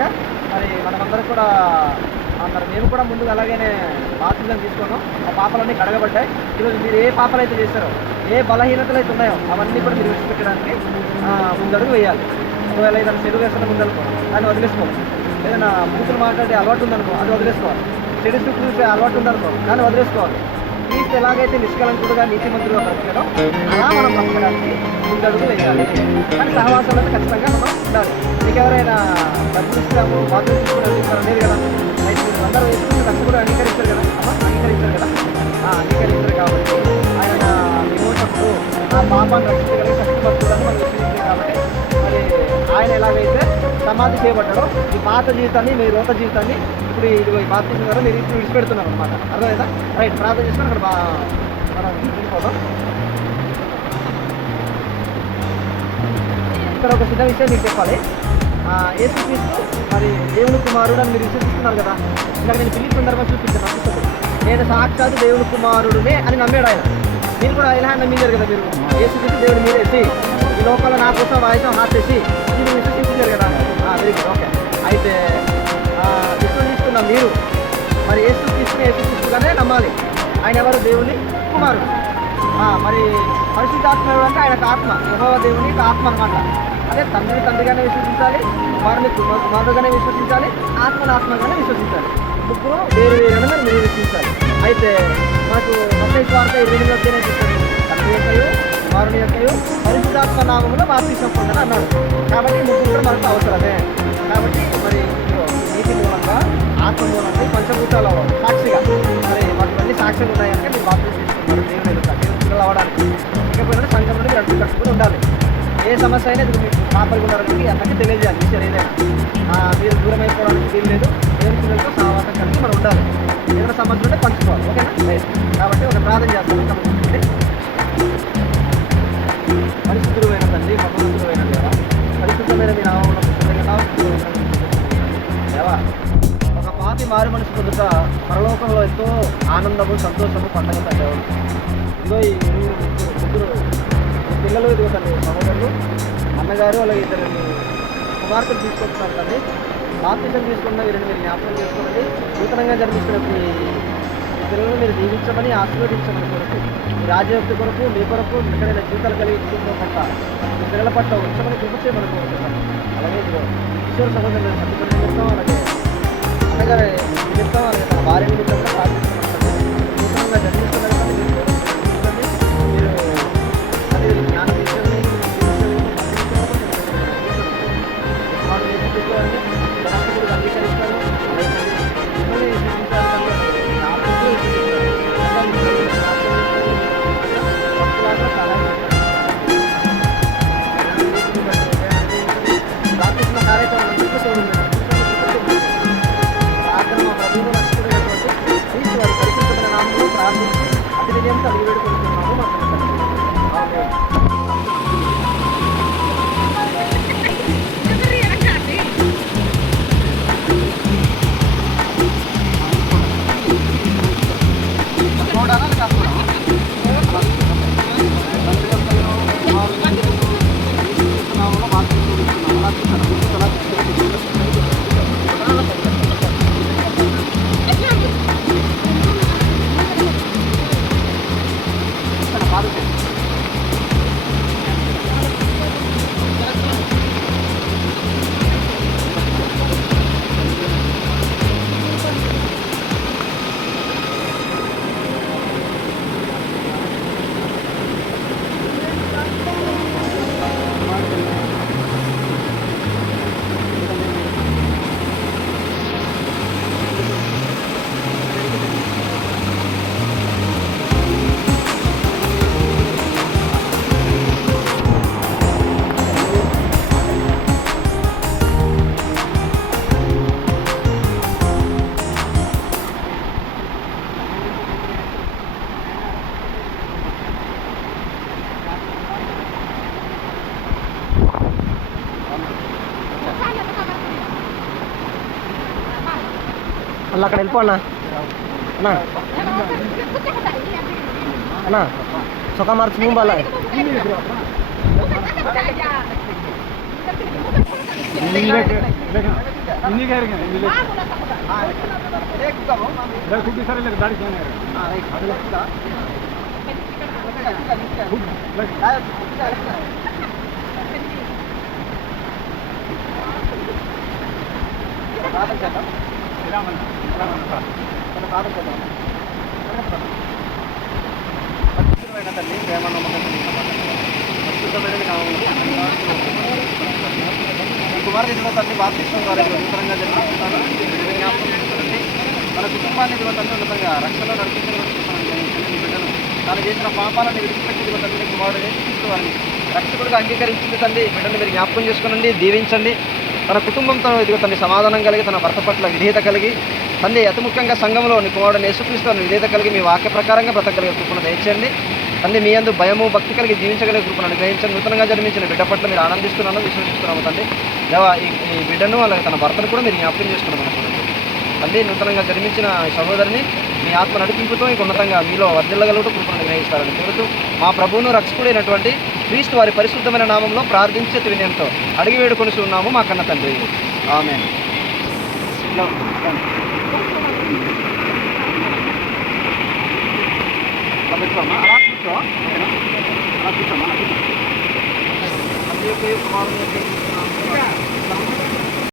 కనుక మరి మనమందరం కూడా మరి మేము కూడా ముందుగా అలాగనే బాప్తిజం తీసుకున్నాం. ఆ పాపాలన్నీ కడగబడ్డాయి. ఈరోజు మీరు ఏ పాపాలు అయితే చేస్తారో, ఏ బలహీనతలు అయితే ఉన్నాయో అవన్నీ కూడా మీరు విడిచిపెట్టడానికి ముందడుగు వేయాలి. ఒకవేళ ఏదైనా చెడు వేస్తున్న ముందనుకో దాన్ని వదిలేసుకోవాలి. ఏదైనా బూతులు మాట్లాడే అలవాటు ఉందనుకో అది వదిలేసుకోవాలి. చెడు చూపు చూసే అలవాటు ఉందనుకో దాన్ని వదిలేసుకోవాలి. క్రీస్తు ఎలాగైతే నిష్కలంకుడుగా నీతిమంతుడుగా బ్రతకడం అలా మనం బ్రతకడానికి ముందడుగు వేయాలి. కానీ సహవాసంలో ఖచ్చితంగా మనం ఉండాలి. మీకు ఎవరైనా డబ్బులు ఇస్తాము బాధ్యత తీసుకున్నారు లేదు కదా, అయితే మీరు అందరూ వేసుకుని డబ్బు కూడా అంగీకరిస్తారు కదా, అంగీకరిస్తారు కదా, అంగీకరిస్తారు కాబట్టి ఆయన విమోచకుడు ఆ పాపాన్ని రక్షించగలిగే శక్తిమంతుడని మనం విశ్వసించారు. కాబట్టి మరి ఆయన ఎలాగైతే సమాధి చేయబడ్డాడో ఈ పాత జీవితాన్ని మీ రోత జీవితాన్ని ఇప్పుడు ఇది బాప్తిజం ద్వారా మీరు ఇప్పుడు విడిచిపెడుతున్నారు అనమాట. అర్థమైందా? రైట్, ప్రార్థన చేసుకొని అక్కడ మనం వెళ్ళిపోదాం. ఇక్కడ ఒక చిన్న విషయం మీకు చెప్పాలి. యేసుక్రీస్తు మరి దేవుని కుమారుడు అని మీరు విశ్వసిస్తున్నారు కదా. ఇంకా నేను పిలిచి సందర్భం చూపించాను అప్పుడు నేను సాక్షాత్ దేవుని కుమారుడునే అని నమ్మాడు ఆయన. మీరు కూడా ఇలా నమ్మించారు కదా. మీరు యేసుక్రీస్తు దేవుని మీరేసి ఈ లోకంలో నా కోసం వాయిసం హాసేసి మీరు విశ్వసించారు కదా. Very good, okay. అయితే విశ్వసిస్తున్న మీరు మరి యేసుక్రీస్తుగానే నమ్మాలి. ఆయన ఎవరు? దేవుని కుమారుడు. మరి పరిశుద్ధాత్మ అంటే ఆయనకు ఆత్మ, యెహోవా దేవుని ఆత్మ అనమాట. అదే తండ్రిగానే విశ్వసించాలి, కుమారుడుగానే విశ్వసించాలి, ఆత్మగానే విశ్వసించాలి. ముగ్గురు వేరు వేరు మీరు విశ్వసించాలి. అయితే మనకు మత్తయి సువార్త 28 చెప్తారు, తండ్రి యొక్కయు కుమారుని యొక్కయు పరిశుద్ధాత్మ నామములో బాప్తిసం పొందని అన్నాడు. కాబట్టి ముగ్గురు కూడా మనకు అవసరమే. కాబట్టి మరి నీతి మూలంగా ఆత్మ మూలంగా పంచభూతాల సాక్షిగా మరి మాకు ఇవన్నీ సాక్ష్యంగా ఉన్నాయంటే మీరు బాప్తిసం తీసుకున్నారు దేవుని ఎదుట పిల్లలు అవ్వడానికి. ఇకపోయినా సంఘం నుండి మీరు అడ్డు కట్టుకుని ఉండాలి. ఏ సమస్య అయినా ఇది మీకు కాపరి ఉన్నారని అందరికీ తెలియజేయాలి. విషయం ఏదైనా మీరు దూరం అయిపోవడానికి వీలు లేదు. దేవుని పిల్లలతో సహవాసం కలిగి మనం ఉండాలి. ఏదైనా సమస్య ఉంటే పంచుకోవాలి. ఓకేనా? కాబట్టి ఒక ప్రార్థన చేస్తాను. పరిశుద్ధుడైన తండ్రి, మహోన్నతుడైన దేవా, పరిశుద్ధమైన మీ నామమున దేవా, ఒక పాపి మారు మనసు పొందుట పరలోకంలో ఎంతో ఆనందము, సంతోషము, పండుగ తగ్గవు. ఇదిగో ఈ ముగ్గురు పిల్లలు, ఇదిగో తండ్రి సహోదరులు, అన్నగారు, అలాగే ఇద్దరు కుమార్తెలు తీసుకొస్తున్నారు తండ్రి. బాప్తిజం తీసుకున్న వీరిని మీరు జ్ఞాపకం చేసుకోండి. నూతనంగా జన్మిస్తున్న పిల్లలను మీరు దీవించమని ఆశీర్వదించమని కొరకు, మీ రాజ్యవ్యక్తి కొరకు, మీ కొరకు ఎక్కడైనా జీవితాలు కలిగించుకున్న పట్ల మీ పిల్లల పట్ల ఉంచమని కృప చేయమని కోరుకుంటాం. అలాగే ఇదిగో కిషోర్ సహోదరులు సత్యపడి నిమిత్తం, అలాగే అన్నగారి నిమిత్తం, అలాగే తన భార్య నిమిత్తం కూడా ప్రార్థిస్తున్నాం. నూతనంగా జన్మిస్తున్నారు కానీ మీరు అదే జ్ఞానం తీసుకొని అంగీకరిస్తారు. మిమ్మల్ని అలా అక్కడ వెళ్ళిపో అన్నా. అన్నా అన్నా సొక్క మార్చి ముంబాల పరిశుద్ధమైన తల్లి ప్రేమ నమ్మకం అద్భుతమైనది కావాలి కుమారుడు ఇదిగో తల్లి బాప్తిస్మం ద్వారా నూతనంగా జన్మిస్తున్నాను మన కుటుంబాన్ని ఇదిగో తల్లి ఉన్నతంగా రక్షణలో నడిపించగలుగుతున్నాను బిడ్డను తాను చేసిన పాపాలను విడిచిపెట్టి ఇదిగో తల్లి కుమారుడు నేర్చుకోవాలని రక్షకుడిగా అంగీకరించింది తల్లి బిడ్డను మీరు జ్ఞాపకం చేసుకోనండి దీవించండి తన కుటుంబంతో ఇదిగో తల్లి సమాధానం కలిగి తన భర్త పట్ల విధేయత కలిగి తండ్రి అతి ముఖ్యంగా సంఘంలో నీ కుమారుడు యేసుక్రీస్తు విధేయత కలిగి మీ వాక్య ప్రకారంగా బ్రతకగలిగే కృపను దయచేయండి తండ్రి మీ యందు భయము భక్తి కలిగి జీవించగలిగే కృపను అనుగ్రహించండి నూతనంగా జన్మించిన బిడ్డ పట్ల మీరు ఆనందిస్తున్నాను విశ్వసిస్తున్నాము తండ్రి ఈ బిడ్డను అలాగే తన భర్తను కూడా మీరు జ్ఞాపకం చేసుకున్నాం తండ్రి నూతనంగా జన్మించిన సహోదరిని మీ ఆత్మ నడిపింపుతో ఇంక ఉన్నతంగా మీలో వర్ధిల్లగలుగుతూ కృపను అనుగ్రహిస్తారని కోరుతూ మా ప్రభువును రక్షకుడైనటువంటి క్రీస్తు వారి పరిశుద్ధమైన నామంలో ప్రార్థించే వినయంతో అడిగి వేడుకొని ఉన్నాము మా కన్న తండ్రి ఆమేన్. అలా కూర్చో అలా కూర్చోమా కుమారుని